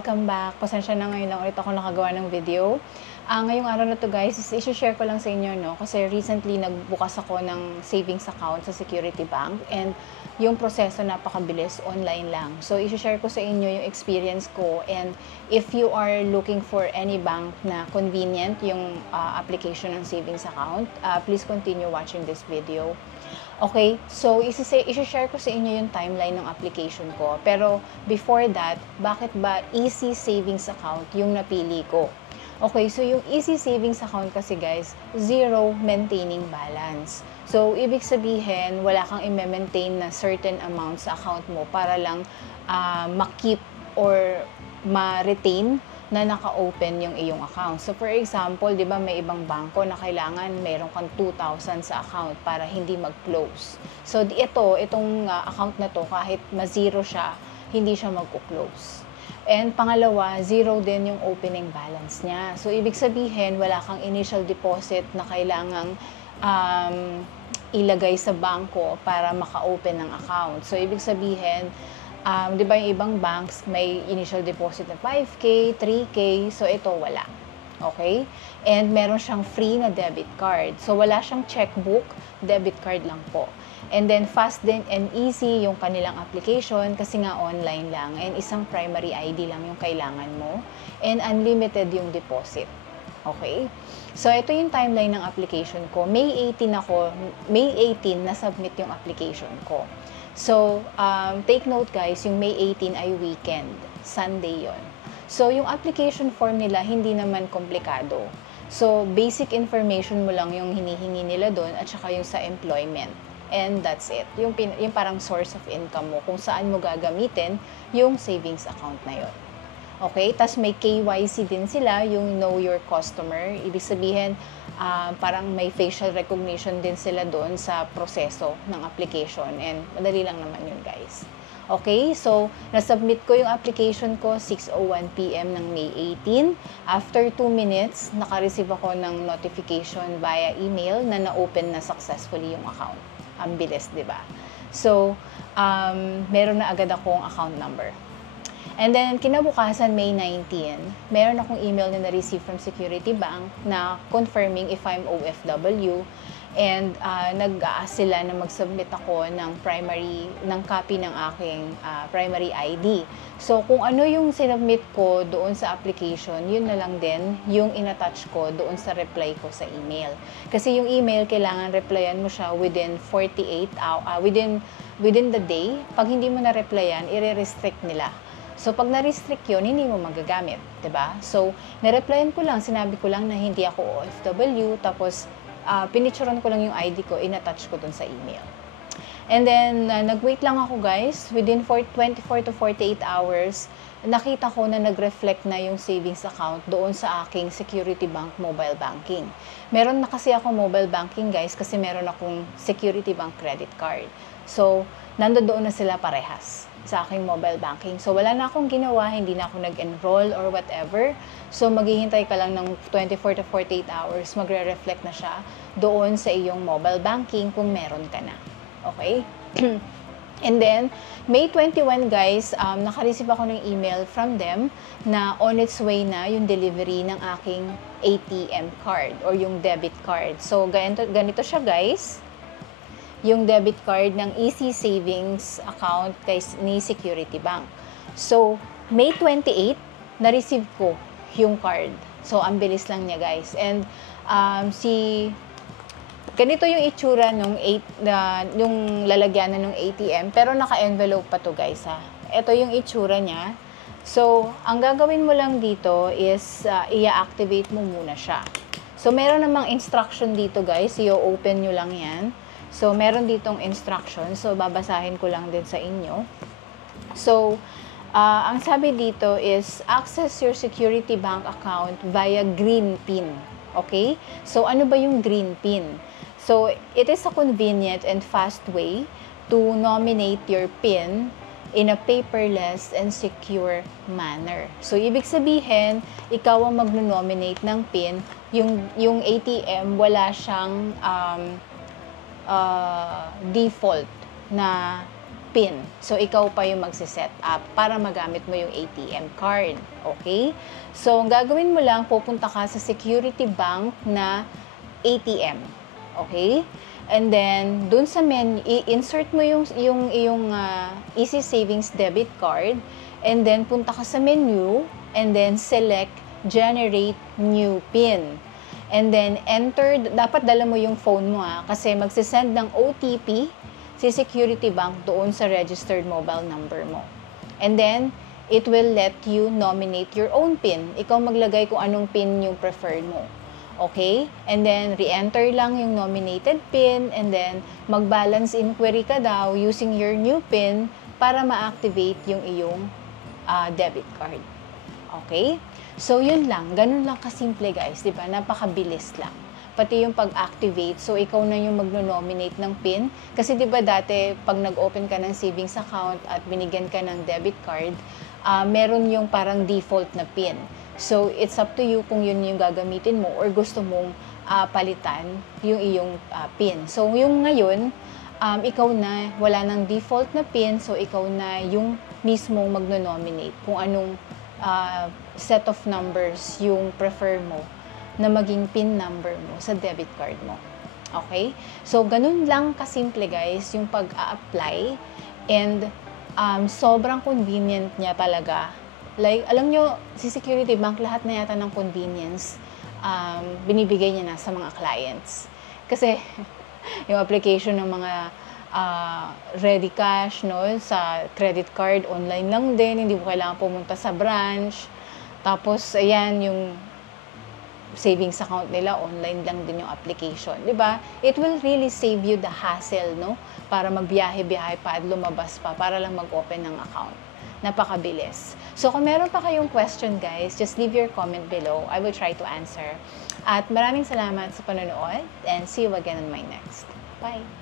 welcome back. Pasensya na ngayon lang ulit ako nakagawa ng video. Ngayong araw na to guys, i-share ko lang sa inyo, no? Kasi recently nagbukas ako ng savings account sa Security Bank and yung proseso napakabilis, online lang. So i-share ko sa inyo yung experience ko, and if you are looking for any bank na convenient yung application ng savings account, please continue watching this video. Okay, so i-share ko sa inyo yung timeline ng application ko. Pero before that, bakit ba Easy Savings Account yung napili ko? Okay, so yung Easy Savings Account kasi guys, zero maintaining balance. So, ibig sabihin, wala kang i-maintain na certain amount sa account mo para lang ma-keep or ma-retain na naka-open yung iyong account. So, for example, di ba may ibang bangko na kailangan meron kang 2,000 sa account para hindi mag-close. So, itong account na to, kahit ma-zero siya, hindi siya mag-close. And pangalawa, zero din yung opening balance niya. So, ibig sabihin, wala kang initial deposit na kailangang ilagay sa bangko para maka-open ng account. So, ibig sabihin, di ba yung ibang banks may initial deposit na 5K, 3K, so ito wala. Okay? And meron siyang free na debit card. So wala siyang checkbook, debit card lang po. And then fast din and easy yung kanilang application kasi nga online lang, and isang primary ID lang yung kailangan mo, and unlimited yung deposit. Okay? So ito yung timeline ng application ko. May 18 na submit yung application ko. So, take note guys, yung May 18 ay weekend, Sunday yon. So, yung application form nila hindi naman komplikado. So, basic information mo lang yung hinihingi nila doon at saka yung sa employment. And that's it. Yung parang source of income mo, kung saan mo gagamitin yung savings account na yon. Okay? Tas may KYC din sila, yung Know Your Customer. Ibig sabihin, parang may facial recognition din sila doon sa proseso ng application. And madali lang naman yun, guys. Okay? So, nasubmit ko yung application ko 6:01 PM ng May 18. After 2 minutes, naka-receive ako ng notification via email na na-open na successfully yung account. Ang bilis, di ba? So, meron na agad akong account number. And then, kinabukasan, May 19, meron akong email na na-receive from Security Bank na confirming if I'm OFW, and nag-a-ask sila na mag-submit ako ng copy ng aking primary ID. So, kung ano yung sinubmit ko doon sa application, yun na lang din yung in-attach ko doon sa reply ko sa email. Kasi yung email, kailangan replyan mo siya within 48 hours, within the day. Pag hindi mo na-replyan, i-restrict nila. So, pag na-restrict yun, hindi mo magagamit, diba? So, na-replyan ko lang, sinabi ko lang na hindi ako OFW, tapos pinicturean ko lang yung ID ko, in-attach ko dun sa email. And then, nag-wait lang ako guys, within 24 to 48 hours, nakita ko na nag-reflect na yung savings account doon sa aking Security Bank mobile banking. Meron na kasi ako mobile banking guys, kasi meron akong Security Bank credit card. So, nandoon na sila parehas sa aking mobile banking. So, wala na akong ginawa, hindi na ako nag-enroll or whatever. So, maghihintay ka lang ng 24 to 48 hours, magre-reflect na siya doon sa iyong mobile banking kung meron ka na. Okay? And then, May 21 guys, naka-receive ako ng email from them na on its way na yung delivery ng aking ATM card or yung debit card. So, ganito siya guys. Yung debit card ng Easy Savings Account ni Security Bank. So, May 28, na-receive ko yung card. So, ang bilis lang niya, guys. And, ganito yung itsura nung lalagyanan ng ATM, pero naka-envelope pa to, guys, ha. Ito yung itsura niya. So, ang gagawin mo lang dito is, i-activate mo muna siya. So, meron namang instruction dito, guys. I-open nyo lang yan. So, meron ditong instruction. So, babasahin ko lang din sa inyo. So, ang sabi dito is, access your Security Bank account via green PIN. Okay? So, ano ba yung green PIN? So, it is a convenient and fast way to nominate your PIN in a paperless and secure manner. So, ibig sabihin, ikaw ang mag-nominate ng PIN. Yung ATM, wala siyang default na PIN. So, ikaw pa yung magsiset up para magamit mo yung ATM card. Okay? So, ang gagawin mo lang, pupunta ka sa Security Bank na ATM. Okay? And then, dun sa menu, i-insert mo yung iyong Easy Savings debit card. And then, punta ka sa menu. And then, select Generate New PIN. And then, enter, dapat dala mo yung phone mo kasi magsisend ng OTP si Security Bank doon sa registered mobile number mo. And then, it will let you nominate your own PIN. Ikaw maglagay kung anong PIN yung preferred mo. Okay? And then, re-enter lang yung nominated PIN and then, mag-balance inquiry ka daw using your new PIN para ma-activate yung iyong debit card. Okay? So, yun lang. Ganun lang kasimple, guys. Diba? Napakabilis lang. Pati yung pag-activate. So, ikaw na yung magno-nominate ng PIN. Kasi diba dati, pag nag-open ka ng savings account at binigyan ka ng debit card, meron yung parang default na PIN. So, it's up to you kung yun yung gagamitin mo or gusto mong palitan yung iyong PIN. So, yung ngayon, ikaw na, wala ng default na PIN. So, ikaw na yung mismong magno-nominate kung anong set of numbers yung prefer mo na maging PIN number mo sa debit card mo. Okay? So, ganun lang kasimple guys yung pag-a-apply and sobrang convenient niya talaga. Like, alam nyo, si Security Bank, lahat na yata ng convenience binibigay niya na sa mga clients. Kasi, yung application ng mga ready cash, no, sa credit card, online lang din, hindi mo kailangan pumunta sa branch. Tapos, ayan, yung savings account nila, online lang din yung application. Diba? It will really save you the hassle, no? Para magbiyahe-biyahe pa at lumabas pa para lang mag-open ng account. Napakabilis. So, kung meron pa kayong question, guys, just leave your comment below. I will try to answer. At maraming salamat sa panonood and see you again on my next. Bye!